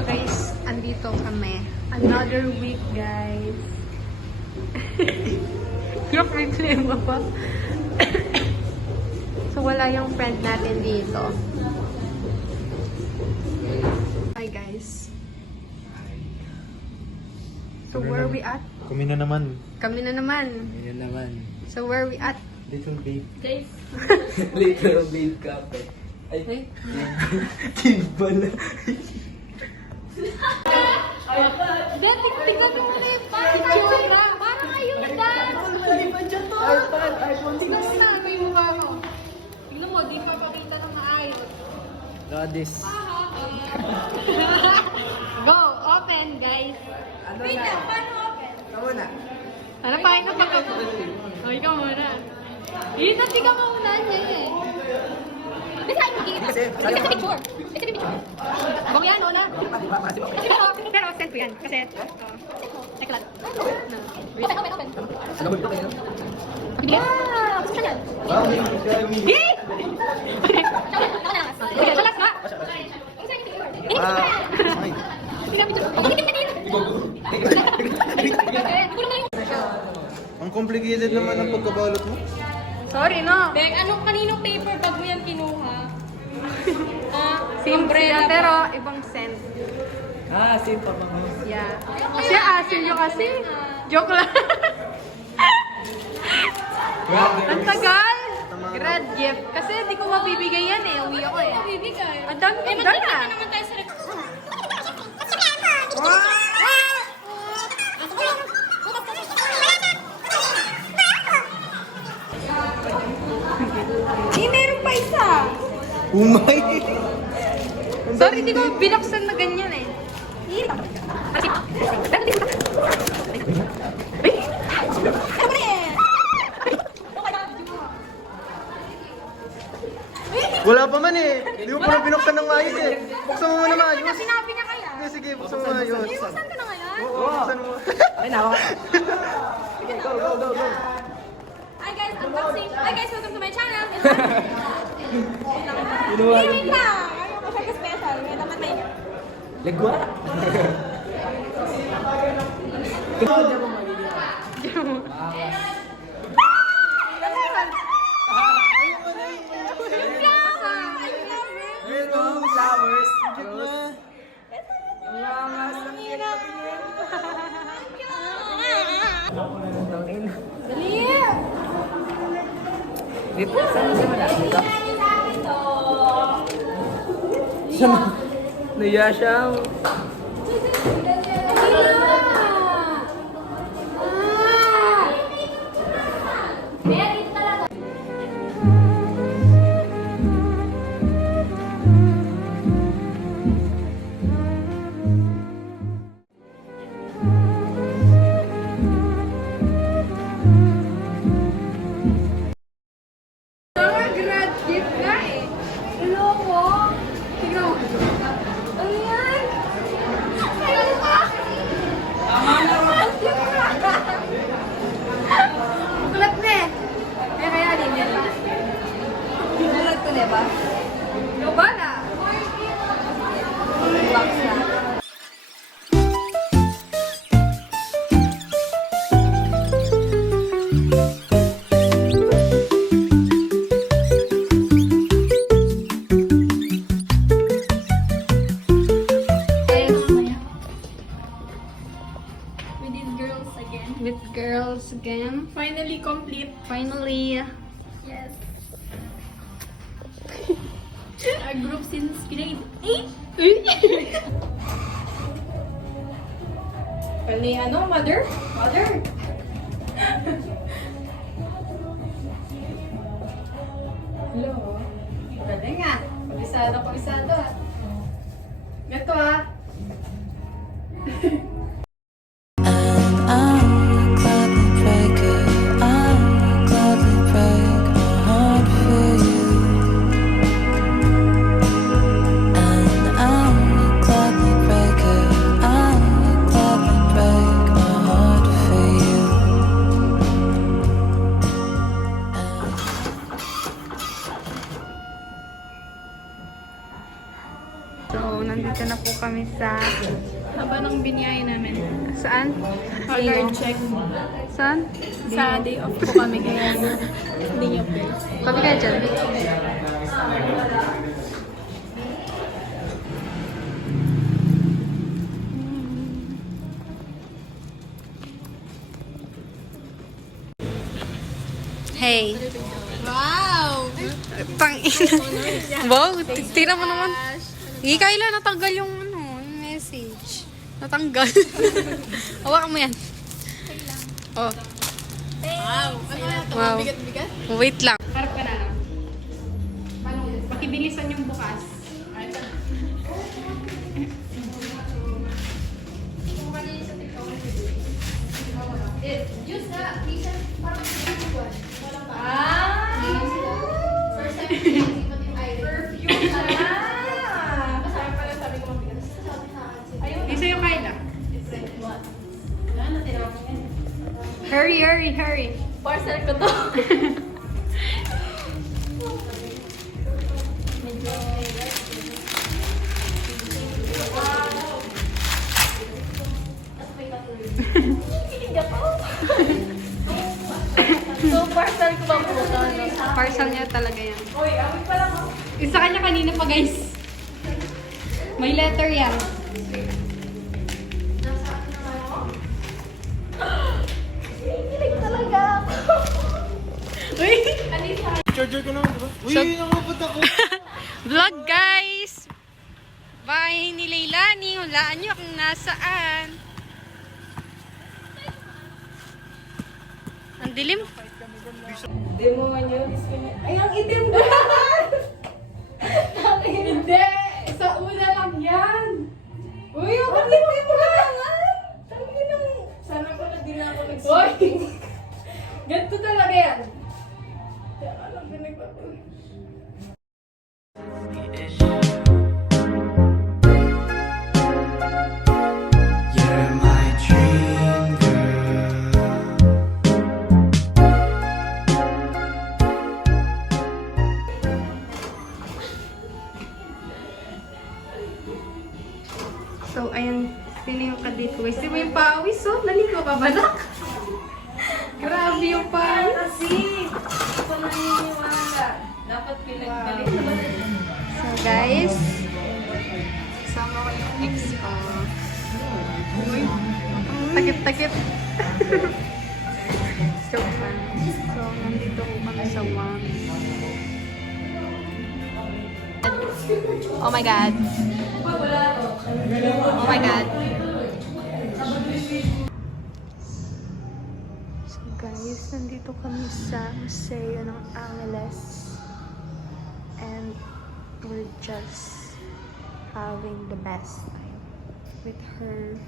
So guys, andito kami. Another week, guys. Yung problema pa. So wala yung friend natin dito. Hi guys. So where are we at? Kami na naman. Kami na naman. Kami na naman. So where are we at? Little babe. Guys. Little babe cafe. Ay, kid pala. Betty, tingnan mo muna yung picture. Parang ayun na. Tingnan mo na, may mukha ko. Tingnan mo, di pa pakita ng maayos. Goddess. Go, open guys. Wait lang, paano open? Ikaw muna. Ano pa rin na pagkakas? O, ikaw muna. Yun, tingnan mo muna niya eh. Bisa kayo magkikita. Ito picture. Ito picture. Bong yan, Lola. Pero send ko yan. Kasi, teka lang. Open. Yeah! Gusto siya yan. Yay! Okay, salat nga. Ang complicated naman ang pagkabalot mo. Sorry, no? Bek, anong kaninong paper bag mo yan kinuha? Same brand, pero ibang scent. Same pa mga. Yeah. Kasi asin nyo kasi. Joke lang. Ang tagal! Grad gift. Kasi di ko mabibigay yan eh. Uwi ako eh. Bibigay. Ang dami Eh, kong magkita dala. na naman tayo sa Meron pa isa. Umay! Sorry, di ko binaksan na ganyan eh. Wala pa man eh. Hindi mo pa na binuksan ng maayos eh. Buksan mo muna maayos. Sinabi na kaya. Sige, sige, buksan mo maayos. Buksan ko na ngayon. Oo, buksan mo. Ay, nawa. Sige, go. Hi guys, unboxing. Hi guys, welcome to my channel. Inuwa. Wait lang. Ayaw ko siya special. May naman may. Legwa. Merong flowers. Dali! Dito, saan wala? Dito. Naya siya. Grad gift nga eh. Hello po. Tignan mo. Ano yan? Ayun pa. Tama na. Kulat na eh. Kaya din yan ba? Kulat to na ba? Yung ba na? Box na. With these girls again. With girls again. Finally complete. Finally. Yes. Our group since grade 8. Pali ano, mother? Mother? Hello. Galing nga. Pagisado ah. Ganito ah. So, nandito na po kami sa Haba ng biniyay namin. Saan? Card check. Saan? Sa day off po kami kaya hindi niyo pay. Kami ka dyan. Hey. Wow! Tangina. Wow, tira mo naman. Kailan natanggal yung yung message? Natanggal. Hawakan mo yan. Oh. Wow! Ano na ito? Wow. Bigat-bigat? Wait lang. Harap ka na lang. Pakibilisan yung bukas. Isa yung Kyla. Hurry, hurry, hurry. Parcel ko to. So, parcel ko ba po ito? Parcel niya talaga yan. Uy, amoy pa lang ako. Yung sa kanya kanina pa, guys. May letter yan. Kilig talaga ako. Uy! Charger ko naman, di ba? Uy, nakapot ako. Vlog guys! Bahay ni Leilani. Hulaan niyo kung nasaan. Ang dilim. Demo nyo. Ay, ang itim ba? Hindi! Sa una lang yan! Uy, ang itim ba? Tanginang. Sana pala di na ako nagsulat. Uy! Ganito talaga yan. Alam ko nagpapalala. You're my dream girl. So, ayan. Sino yung kadate ko? Guys, di ba yung pawis? Oh, naligo ka ba, nak? Grabe yung pawis. Kasi, ito na naniniwala. Dapat pinagbalik na ba? So, guys. Kasama ko yung ex ko. Uy, takip-takip. Joke lang. So, nandito ko kami sa one. Oh my God. Oh my God. So, guys, nandito kami sa Museo ng Angeles. And we're just having the best time with her.